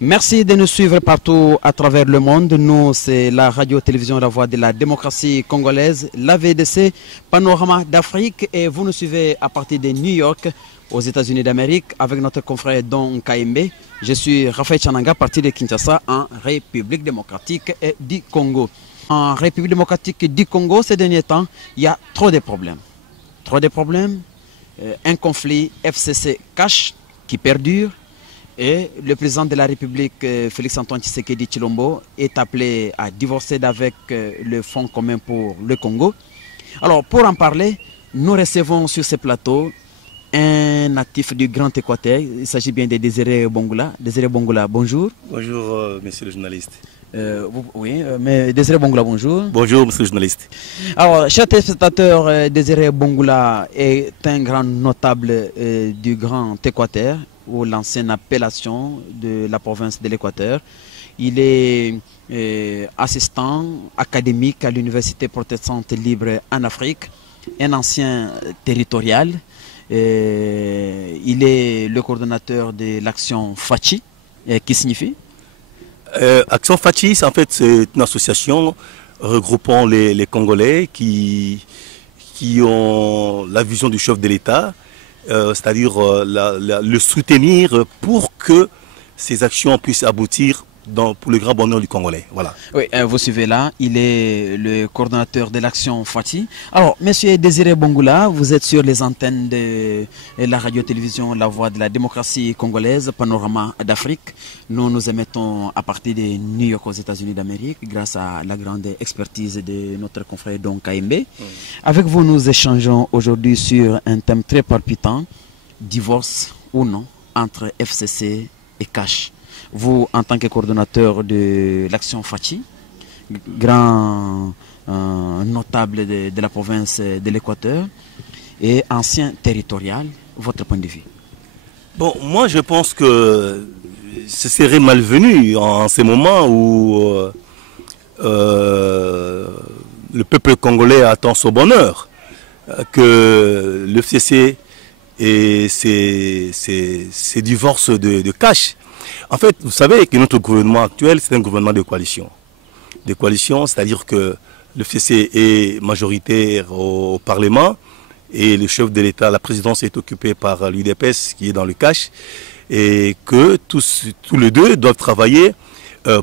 Merci de nous suivre partout à travers le monde. Nous, c'est la radio-télévision La Voix de la démocratie congolaise, la VDC, Panorama d'Afrique. Et vous nous suivez à partir de New York, aux États-Unis d'Amérique, avec notre confrère Don Kaembe. Je suis Raphaël Chananga, parti de Kinshasa, en République démocratique du Congo. En République démocratique du Congo, ces derniers temps, il y a trop de problèmes. Trop de problèmes. Un conflit FCC-Cash qui perdure. Et le président de la République, Félix-Antoine Tshisekedi Tshilombo, est appelé à divorcer d'avec le Fonds commun pour le Congo. Alors, pour en parler, nous recevons sur ce plateau un natif du Grand Équateur. Il s'agit bien de Désiré Bongoula. Désiré Bongoula, bonjour. Bonjour, monsieur le journaliste. Mais Désiré Bongoula, bonjour. Bonjour, monsieur le journaliste. Alors, cher téléspectateur, Désiré Bongoula est un grand notable du Grand Équateur, ou l'ancienne appellation de la province de l'Équateur. Il est assistant académique à l'Université protestante libre en Afrique, un ancien territorial. Il est le coordonnateur de l'action FACI, qui signifie Action FACI, en fait, c'est une association regroupant les Congolais qui ont la vision du chef de l'État, c'est-à-dire le soutenir pour que ces actions puissent aboutir pour le grand bonheur du Congolais. Voilà. Oui, vous suivez là, il est le coordonnateur de l'action FACI. Alors, monsieur Désiré Bongoula, vous êtes sur les antennes de la radio-télévision La Voix de la démocratie congolaise, Panorama d'Afrique. Nous nous émettons à partir de New York aux États-Unis d'Amérique grâce à la grande expertise de notre confrère Don Kaembe. Avec vous, nous échangeons aujourd'hui sur un thème très palpitant, divorce ou non entre FCC et Cash. Vous, en tant que coordonnateur de l'action FACI, grand notable de la province de l'Équateur et ancien territorial, votre point de vue? Bon, moi je pense que ce serait malvenu en ces moments où le peuple congolais attend son bonheur, que le FCC et ses divorces de Cash. En fait, vous savez que notre gouvernement actuel, c'est un gouvernement de coalition. De coalition, c'est-à-dire que le FCC est majoritaire au Parlement et le chef de l'État, la présidence est occupée par l'UDPS qui est dans le Cash et que tous les deux doivent travailler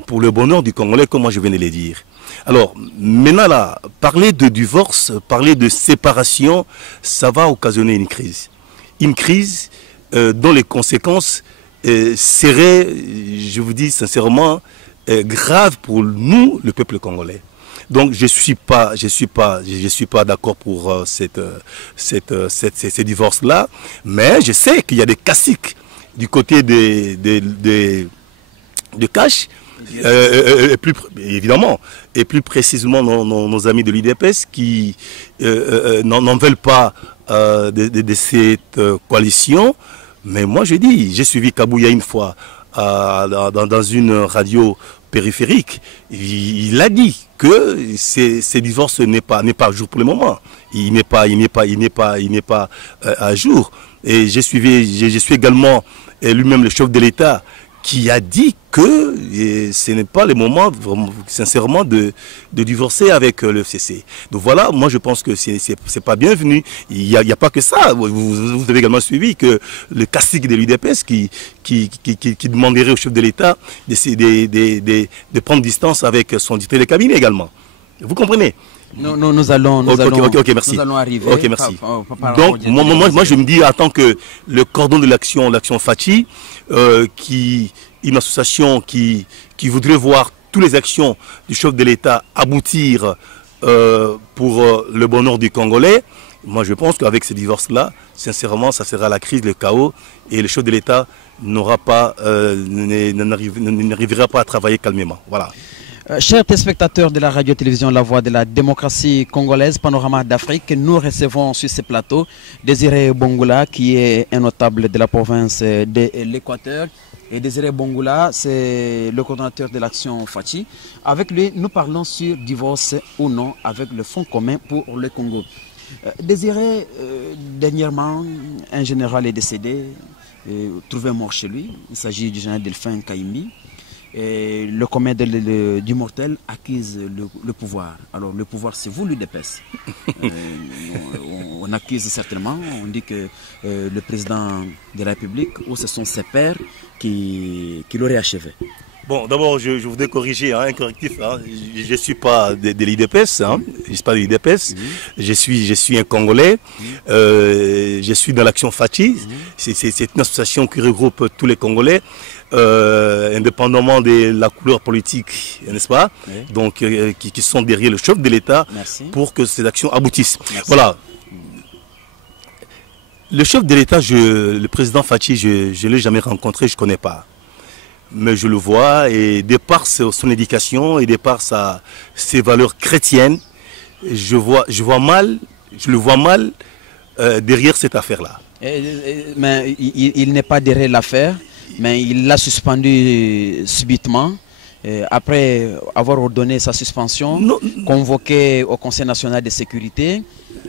pour le bonheur du Congolais, comme moi je viens de le dire. Alors, maintenant là, parler de divorce, parler de séparation, ça va occasionner une crise. Une crise dont les conséquences serait, je vous dis sincèrement, grave pour nous, le peuple congolais. Donc je suis pas d'accord pour ces divorces-là, mais je sais qu'il y a des classiques du côté de Cash, évidemment, et plus précisément nos amis de l'UDPS qui n'en veulent pas de cette coalition. Mais moi je dis, j'ai suivi Kabouya une fois dans une radio périphérique. Il a dit que ces divorces n'est pas à jour pour le moment. Il n'est pas à jour. Et j'ai suis également lui-même le chef de l'État qui a dit que ce n'est pas le moment, sincèrement, de divorcer avec le FCC. Donc voilà, moi je pense que c'est pas bienvenu. Il n'y a pas que ça. Vous avez également suivi que le classique de l'UDPS qui demanderait au chef de l'État de prendre distance avec son directeur de cabinet également. Vous comprenez? Nous allons arriver. Ok, merci. Donc, moi, je me dis, en tant que le cordon de l'action FACI, une association qui voudrait voir toutes les actions du chef de l'État aboutir pour le bonheur du Congolais, moi, je pense qu'avec ce divorce-là, sincèrement, ça sera la crise, le chaos, et le chef de l'État n'arrivera pas à travailler calmement. Voilà. Chers téléspectateurs de la radio-télévision La Voix de la démocratie congolaise, Panorama d'Afrique, nous recevons sur ce plateau Désiré Bongoula, qui est un notable de la province de l'Équateur. Et Désiré Bongoula, c'est le coordonnateur de l'action FACI. Avec lui, nous parlons sur divorce ou non avec le Fonds commun pour le Congo. Désiré, dernièrement, un général est décédé, trouvé mort chez lui. Il s'agit du général Delphin Kaimbi. Et le commun du mortel acquise le pouvoir. Alors le pouvoir, c'est vous, l'UDPS. On accuse certainement, on dit que le président de la République, ou ce sont ses pairs qui l'auraient achevé. Bon, d'abord, je voudrais corriger un correctif. Je ne suis pas de l'IDPS, je ne suis pas de l'IDPS. Je suis un Congolais. Je suis dans l'action Fachi. C'est une association qui regroupe tous les Congolais. Indépendamment de la couleur politique, n'est-ce pas? Oui. Donc, qui sont derrière le chef de l'État pour que ces actions aboutissent. Merci. Voilà. Le chef de l'État, le président Fachi, je ne l'ai jamais rencontré, je ne connais pas. Mais je le vois, et de par son éducation et de par ses valeurs chrétiennes, je le vois mal derrière cette affaire-là. Mais il n'est pas derrière l'affaire. Mais il l'a suspendu subitement, après avoir ordonné sa suspension, convoqué au Conseil national de sécurité.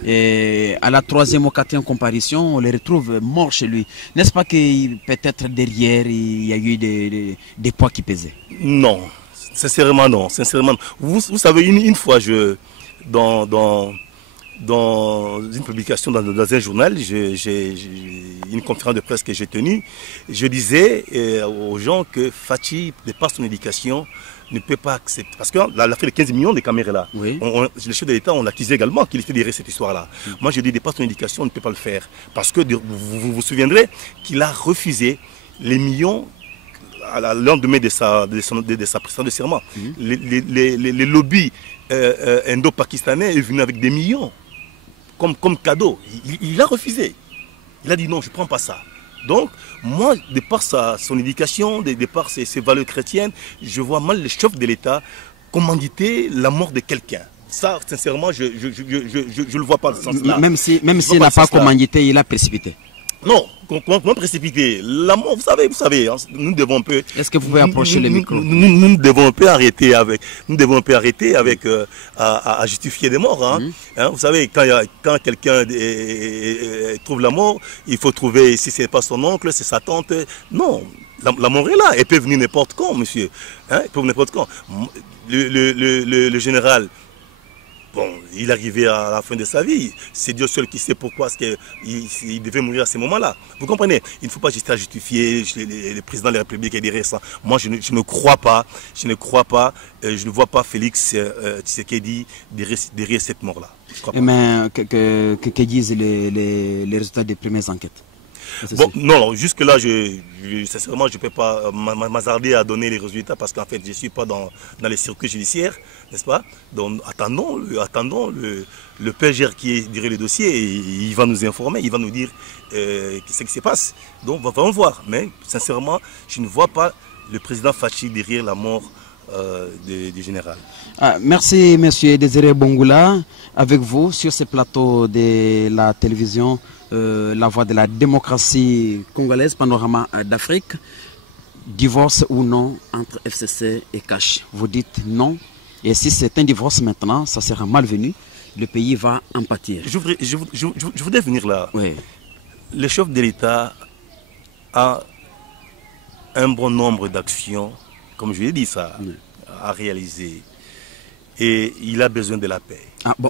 Et à la 3e ou 4e comparution, on le retrouve mort chez lui. N'est-ce pas que peut-être derrière, il y a eu des poids qui pesaient? Non, sincèrement non. Sincèrement. Vous savez, une fois, dans une publication dans un journal, une conférence de presse que j'ai tenue, je disais aux gens que Fachi, de par son éducation, ne peut pas accepter. Parce qu'il a fait les 15 millions de caméras là. Oui. Le chef de l'État, on l'accusait également qu'il était derrière cette histoire-là. Moi, je dis, de par son éducation, on ne peut pas le faire. Parce que vous vous souviendrez qu'il a refusé les millions à la lendemain de sa prestation de serment. Les lobbies indo-pakistanais sont venus avec des millions. Comme cadeau. Il a refusé. Il a dit non, je ne prends pas ça. Donc, moi, de par son éducation, de par ses valeurs chrétiennes, je vois mal le chef de l'État commanditer la mort de quelqu'un. Ça, sincèrement, je ne le vois pas dans ce sens-là. Même s'il n'a pas commandité, il a précipité. Non, comment précipiter? La mort, vous savez, nous devons un peu... Est-ce que vous pouvez approcher le micro? Nous devons un peu arrêter à justifier des morts. Vous savez, quand quelqu'un trouve la mort, il faut trouver, si ce n'est pas son oncle, c'est sa tante. Non, la mort est là. Elle peut venir n'importe quand, monsieur. Elle peut venir n'importe quand. Le général... Bon, il arrivait à la fin de sa vie. C'est Dieu seul qui sait pourquoi il devait mourir à ce moment-là. Vous comprenez? Il ne faut pas justifier le président de la République et derrière ça. Moi, je ne crois pas. Je ne vois pas Félix Tshisekedi derrière cette mort-là. Mais que disent les résultats des premières enquêtes? Bon, non, jusque-là, sincèrement, je ne peux pas m'hasarder à donner les résultats parce qu'en fait, je ne suis pas dans les circuits judiciaires, n'est-ce pas? Donc, attendons le PGR qui est derrière le dossier et il va nous informer, il va nous dire ce qui se passe. Donc, on va voir. Mais, sincèrement, je ne vois pas le président Fachi derrière la mort du général. Merci, monsieur Désiré Bongoula. Avec vous, sur ce plateau de la télévision, la voix de la démocratie congolaise, panorama d'Afrique, divorce ou non entre FCC et Cash? Vous dites non, et si c'est un divorce maintenant, ça sera malvenu, le pays va en pâtir. Je voudrais venir là. Oui. Le chef de l'État a un bon nombre d'actions, comme je l'ai dit ça, à réaliser. Et il a besoin de la paix. Bon,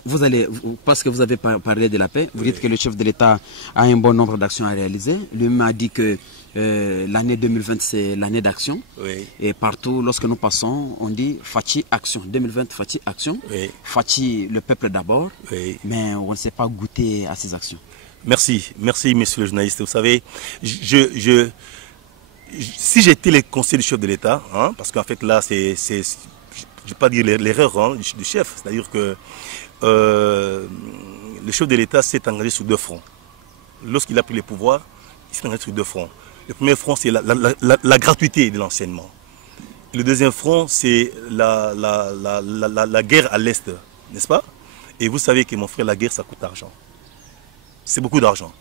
parce que vous avez parlé de la paix, vous dites que le chef de l'État a un bon nombre d'actions à réaliser. Lui m'a dit que l'année 2020, c'est l'année d'action. Oui. Et partout, lorsque nous passons, on dit Fachi Action. 2020, Fachi Action. Oui. Fachi, le peuple d'abord. Oui. Mais on ne sait pas goûter à ces actions. Merci, monsieur le journaliste. Vous savez, si j'étais le conseiller du chef de l'État, parce qu'en fait là, je ne vais pas dire l'erreur du chef, c'est-à-dire que le chef de l'État s'est engagé sur 2 fronts. Lorsqu'il a pris le pouvoir, il s'est engagé sur 2 fronts. Le premier front, c'est la gratuité de l'enseignement. Le deuxième front, c'est la guerre à l'Est, n'est-ce pas? Et vous savez que mon frère, la guerre, ça coûte d'argent. C'est beaucoup d'argent.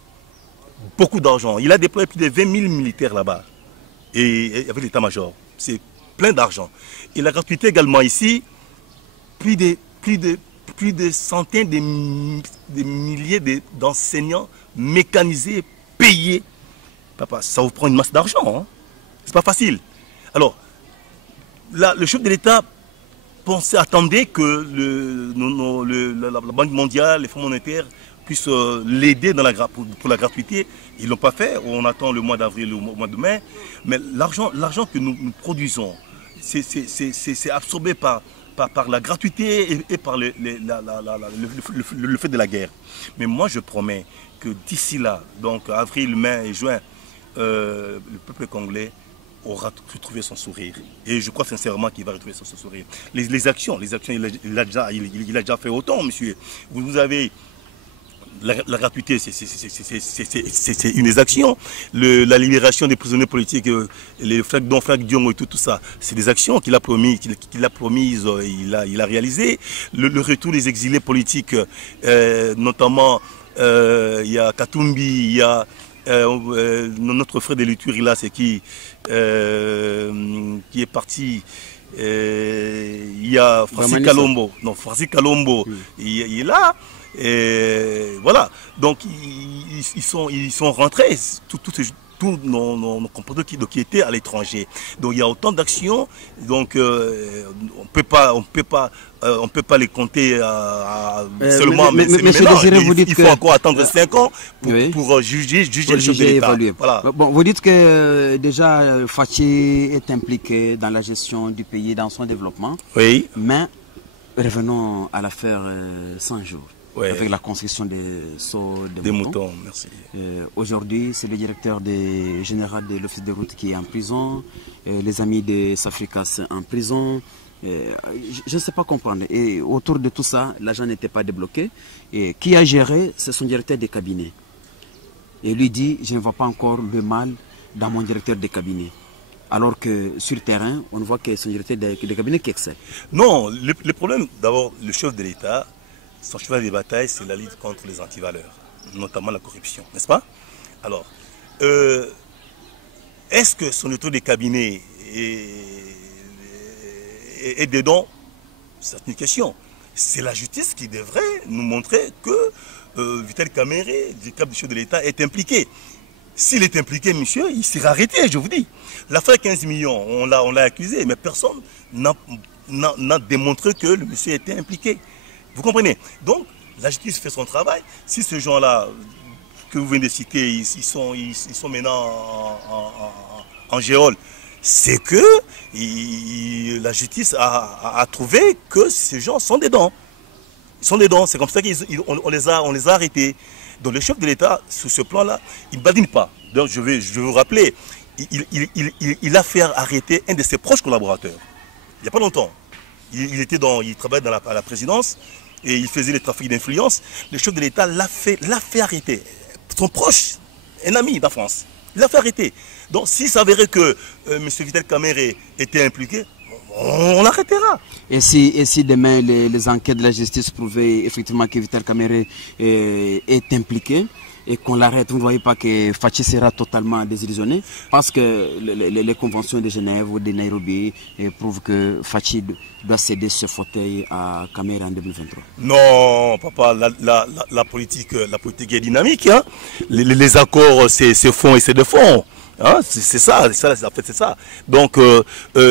Beaucoup d'argent. Il a déployé plus de 20 000 militaires là-bas. Et avec l'état-major. C'est plein d'argent. Et la gratuité également ici, plus de centaines de milliers d'enseignants mécanisés, payés papa, ça vous prend une masse d'argent. Hein. C'est pas facile. Alors, là, le chef de l'État attendait que la Banque mondiale, les fonds monétaires puissent l'aider pour la gratuité. Ils ne l'ont pas fait. On attend le mois d'avril ou le mois de mai. Mais l'argent que nous produisons, c'est absorbé par la gratuité et par le fait de la guerre. Mais moi, je promets que d'ici là, donc avril, mai et juin, le peuple congolais aura retrouvé son sourire. Et je crois sincèrement qu'il va retrouver son sourire. Les actions, il a déjà fait autant, monsieur. Vous avez la gratuité, c'est une des actions. La libération des prisonniers politiques, les Flag Dion et tout ça, c'est des actions qu'il a promises, il a réalisé. Le retour des exilés politiques, notamment, il y a Katumbi, il y a notre frère de Luture, là, c'est qui est parti. Il y a Francis Kalombo. Non, Francis Kalombo, il est là. Et voilà. Donc ils sont rentrés. Tous nos compatriotes qui étaient à l'étranger. Donc il y a autant d'actions. Donc on peut pas les compter seulement. Mais il faut encore attendre 5 ans pour juger le chef de l'État. Voilà. Bon, vous dites que déjà Fachi est impliqué dans la gestion du pays, dans son développement. Oui. Mais revenons à l'affaire 100 jours. Ouais. Avec la construction des sauts des moutons. Merci. Aujourd'hui, c'est le directeur général de l'Office de route qui est en prison, les amis de Safricas en prison. Je ne sais pas comprendre. Et autour de tout ça, l'argent n'était pas débloqué. Et qui a géré, c'est son directeur de cabinet. Et lui dit, je ne vois pas encore le mal dans mon directeur de cabinet. Alors que sur le terrain, on voit que c'est son directeur de cabinet qui excelle. Non, le problème, d'abord, le chef de l'État, son cheval de bataille, c'est la lutte contre les antivaleurs, notamment la corruption, n'est-ce pas? Alors, est-ce que son autorité de cabinet est dedans? C'est une question. C'est la justice qui devrait nous montrer que Vital Kamerhe, du cap du chef de l'État, est impliqué. S'il est impliqué, monsieur, il sera arrêté, je vous dis. L'affaire 15 millions, on l'a accusé, mais personne n'a démontré que le monsieur était impliqué. Vous comprenez? Donc, la justice fait son travail. Si ces gens-là que vous venez de citer, ils sont maintenant en géole, c'est que la justice a trouvé que ces gens sont dedans. Ils sont dedans. C'est comme ça qu'on les a arrêtés. Donc, le chef de l'État, sur ce plan-là, il ne badine pas. Donc, je vais vous rappeler, il a fait arrêter un de ses proches collaborateurs. Il n'y a pas longtemps. Il travaillait à la présidence. Et il faisait les trafics d'influence. Le chef de l'État l'a fait arrêter. Son proche, un ami de France, il l'a fait arrêter. Donc s'il s'avérait que M. Vital Kamerhe était impliqué, on l'arrêtera. Et si demain les enquêtes de la justice prouvaient effectivement que Vital Kamerhe est impliqué et qu'on l'arrête, vous ne voyez pas que Fachi sera totalement désillusionné parce que les conventions de Genève ou de Nairobi prouvent que Fachi doit céder ce fauteuil à Kamerhe en 2023. Non, papa, la politique est dynamique. Hein. Les accords, c'est fond et c'est de fond. Hein, c'est ça, en fait, c'est ça. Donc,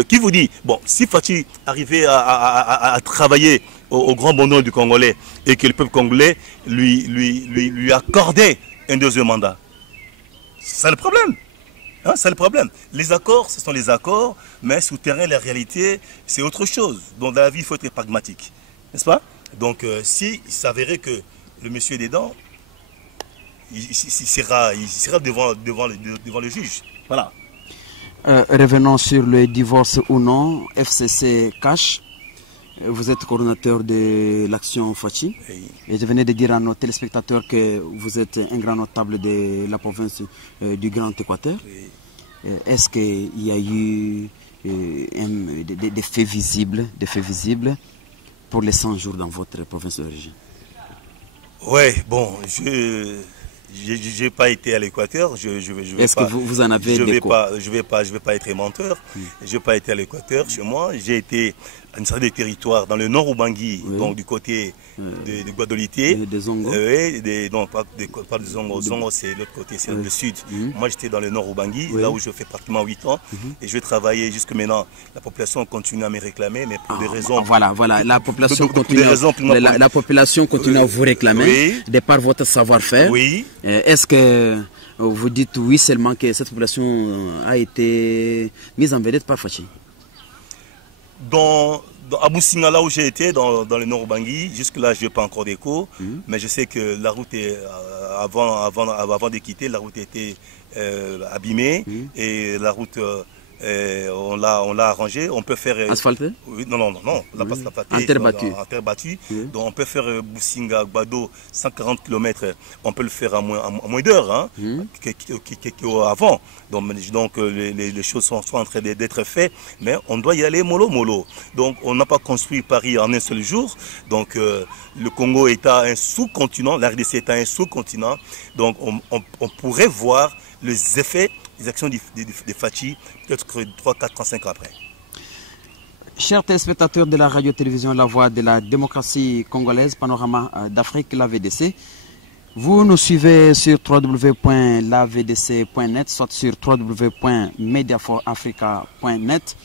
qui vous dit, bon, si Fachi arrivait à travailler au grand bonheur du Congolais et que le peuple congolais lui accordait un deuxième mandat, c'est le problème. Hein, c'est le problème. Les accords, ce sont les accords, mais sous terrain, la réalité, c'est autre chose. Donc, dans la vie, il faut être pragmatique. N'est-ce pas? Donc, si il s'avérait que le monsieur est dedans, il sera devant le juge. Voilà. Revenons sur le divorce ou non. FCC Cash, vous êtes coordonnateur de l'action Fachi. Oui. Et je venais de dire à nos téléspectateurs que vous êtes un grand notable de la province du Grand Équateur. Oui. Est-ce qu'il y a eu des faits visibles pour les 100 jours dans votre province d'origine? Oui, bon, Je n'ai pas été à l'Équateur. Est-ce que vous en avez des Je vais pas être menteur. Je n'ai pas été à l'Équateur chez moi. J'ai été à une série de territoires dans le nord Ubangui, donc du côté de Guadolité. De Zongo. Non, pas de Zongo. Zongo, c'est l'autre côté, c'est le sud. Moi, j'étais dans le nord Ubangui, là où je fais pratiquement 8 ans. Et je travaillais jusque maintenant. La population continue à me réclamer, mais pour des raisons... Voilà. La population continue à vous réclamer, de par votre savoir-faire. Oui. Est-ce que vous dites oui seulement que cette population a été mise en vedette par Fachi? À Boussinga, là où j'ai été, dans le nord Ubangui, jusque-là, je n'ai pas encore d'écho, mais je sais que la route, avant de quitter, la route était abîmée et la route, on l'a arrangée. On peut faire... Asphaltée? Oui, non, la passe asphaltée. En terre battue. En terre battue. Donc on peut faire Boussinga, Gbado, 140 km, on peut le faire à moins d'heure, hein, qu'avant. Donc les choses sont en train d'être faites, mais on doit y aller mollo. Donc on n'a pas construit Paris en un seul jour. Donc le Congo est un sous-continent, la RDC est un sous-continent. Donc on pourrait voir les effets des actions de Fachi peut-être 3, 4, 35 ans après. Chers téléspectateurs de la radio-télévision La Voix de la démocratie congolaise, Panorama d'Afrique, la VDC, vous nous suivez sur www.lavdc.net, soit sur www.mediaforafrica.net.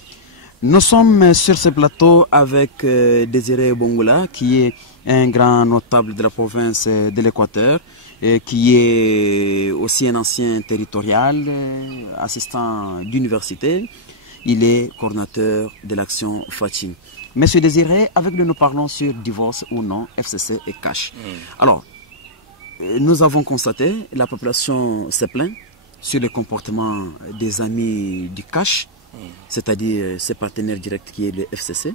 Nous sommes sur ce plateau avec Désiré Bongoula, qui est un grand notable de la province de l'Équateur, qui est aussi un ancien territorial, assistant d'université. Il est coordinateur de l'action Fachi. Monsieur Désiré, avec lui nous parlons sur divorce ou non, FCC et cash. Alors, nous avons constaté, la population se plaint sur le comportement des amis du cash, c'est-à-dire ses partenaires directs qui est le FCC.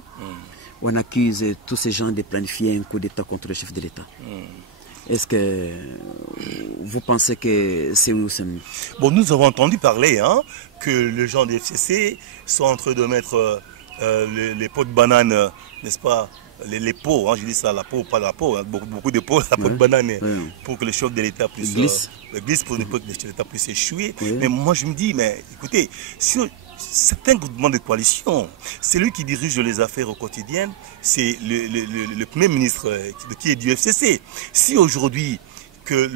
On accuse tous ces gens de planifier un coup d'État contre le chef de l'État. Est-ce que vous pensez que c'est oui ou c'est non? Bon, nous avons entendu parler que les gens des FCC sont en train de mettre les pots de banane, n'est-ce pas, les pots, je dis ça, la peau, pas la peau, beaucoup de pots, la peau de banane, pour que le chef de l'État puisse glisse pour que le chef de l'État puisse échouer. Mais moi je me dis, mais écoutez, si c'est un gouvernement de coalition. C'est lui qui dirige les affaires au quotidien. C'est le Premier ministre qui est du FCC. Si aujourd'hui que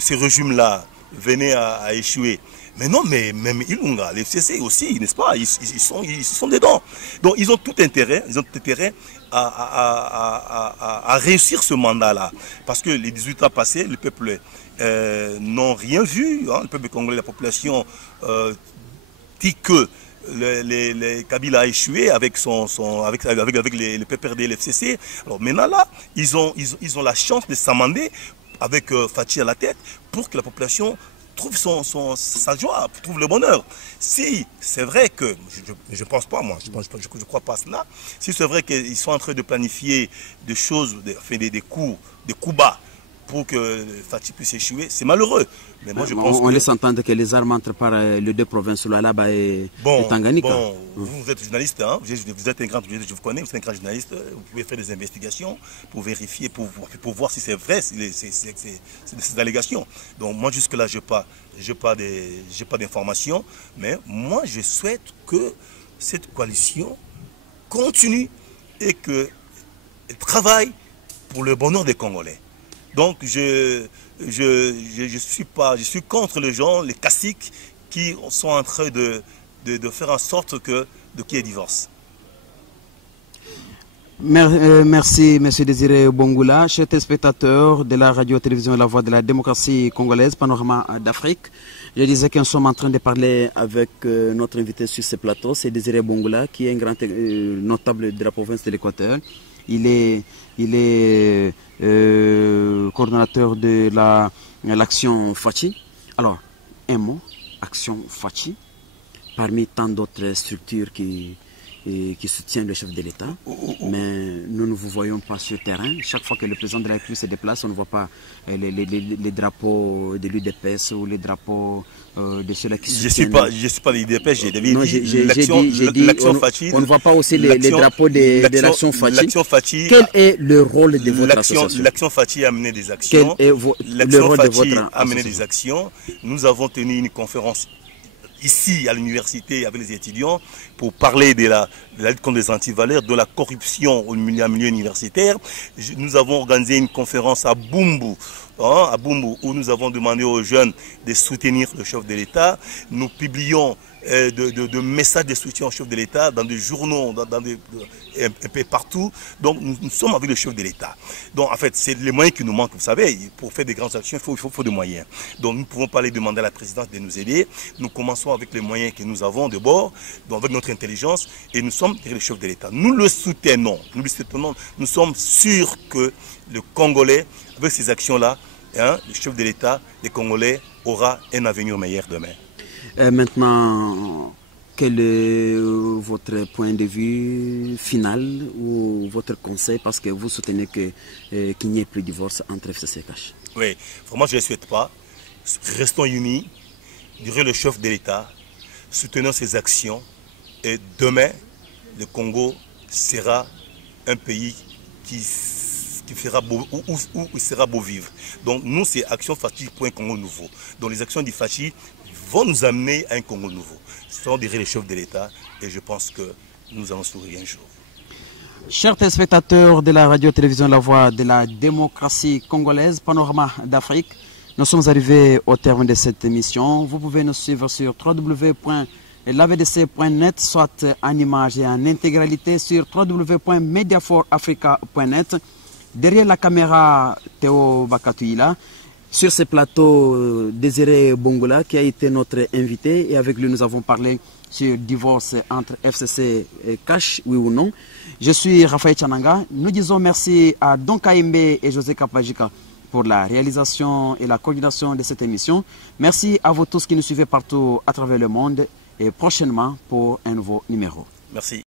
ce régime-là venait à échouer, mais non, mais même Ilunga, les FCC aussi, n'est-ce pas, ils sont dedans. Donc ils ont tout intérêt, à réussir ce mandat-là. Parce que les 18 ans passés, le peuple n'ont rien vu. Le peuple congolais, la population dit que Kabila a échoué avec les PPRD et l'FCC. Alors maintenant là, ils ont la chance de s'amender avec Fachi à la tête pour que la population trouve sa joie, trouve le bonheur. Si c'est vrai que, je ne pense pas moi, je ne crois pas à cela, si c'est vrai qu'ils sont en train de planifier des choses, des coups bas pour que Fachi puisse échouer, c'est malheureux. Mais moi, je pense on laisse entendre que les armes entrent par les deux provinces, là-bas et Tanganyika. Bon, vous êtes journaliste, vous êtes un grand journaliste, je vous connais, vous êtes un grand journaliste, vous pouvez faire des investigations pour vérifier, pour voir si c'est vrai, ces allégations. Donc moi, jusque-là, je n'ai pas d'informations, mais moi, je souhaite que cette coalition continue et qu'elle travaille pour le bonheur des Congolais. Donc je suis contre les gens, les caciques qui sont en train de faire en sorte qu'il y ait divorce. Merci, M. Désiré Bongoula. Chers téléspectateurs de la radio-télévision La Voix de la démocratie congolaise, Panorama d'Afrique. Je disais que nous sommes en train de parler avec notre invité sur ce plateau, c'est Désiré Bongoula, qui est un grand notable de la province de l'Équateur. Il est coordonnateur de l'action Fachi. Alors, un mot, action Fachi, parmi tant d'autres structures qui qui soutient le chef de l'État, mais nous ne vous voyons pas sur le terrain. Chaque fois que le président de la République se déplace, on ne voit pas les drapeaux de l'UDPS ou les drapeaux de ceux-là qui soutiennent. Je ne suis pas l'UDPS, j'ai dit l'action Fachi. On ne voit pas aussi les drapeaux de l'action Fachi. Quel est le rôle de votre association? L'action Fachi a mené des actions. Quel est le rôle de votre a mené des actions. Nous avons tenu une conférence ici à l'université avec les étudiants pour parler de la lutte contre les antivaleurs, de la corruption au milieu universitaire. Nous avons organisé une conférence à Bumbu, où nous avons demandé aux jeunes de soutenir le chef de l'État. Nous publions de messages de soutien au chef de l'État dans des journaux, un peu partout. Donc nous sommes avec le chef de l'État. Donc en fait, c'est les moyens qui nous manquent. Vous savez, pour faire des grandes actions, il faut des moyens. Donc nous ne pouvons pas les demander à la présidence de nous aider. Nous commençons avec les moyens que nous avons de bord, donc avec notre intelligence, et nous sommes derrière le chef de l'État. Nous le soutenons. Nous sommes sûrs que le Congolais, avec ces actions-là, le chef de l'État, les Congolais, aura un avenir meilleur demain. Maintenant, quel est votre point de vue final ou votre conseil, parce que vous soutenez qu'il n'y ait plus de divorce entre FCC et Cash? Oui, vraiment je ne le souhaite pas. Restons unis, derrière le chef de l'État, soutenons ses actions, et demain, le Congo sera un pays où il sera beau vivre. Donc nous, c'est Action Fachi pour un Congo nouveau. Donc les actions du Fachi vont nous amener à un Congo nouveau. Ce sont derrière les chefs de l'État et je pense que nous allons sourire un jour. Chers téléspectateurs de la radio-télévision La Voix de la démocratie congolaise, Panorama d'Afrique, nous sommes arrivés au terme de cette émission. Vous pouvez nous suivre sur www.lavdc.net, soit en image et en intégralité sur www.mediaforafrica.net. Derrière la caméra, Théo Bakatuila. Sur ce plateau, Désiré Bongola, qui a été notre invité, et avec lui nous avons parlé sur divorce entre FCC et Cash, oui ou non. Je suis Raphaël Chananga. Nous disons merci à Don Kaimbe et José Kapajika pour la réalisation et la coordination de cette émission. Merci à vous tous qui nous suivez partout à travers le monde, et prochainement pour un nouveau numéro. Merci.